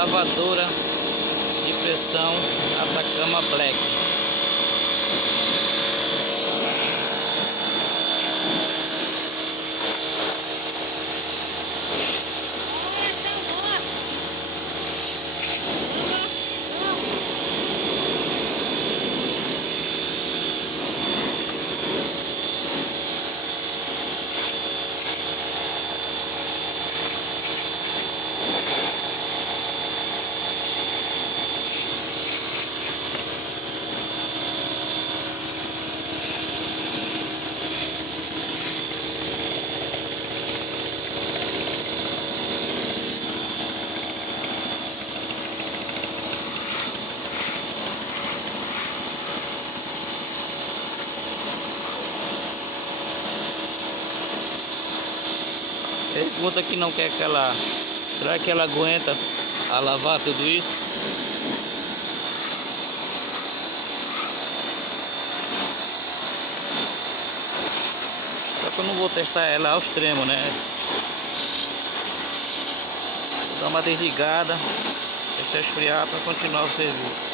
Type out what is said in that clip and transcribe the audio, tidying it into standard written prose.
lavadora de pressão Atacama Black. Pergunta que não quer que ela... Será que ela aguenta a lavar tudo isso? Só que eu não vou testar ela ao extremo, né? Vou dar uma desligada, deixar esfriar para continuar o serviço.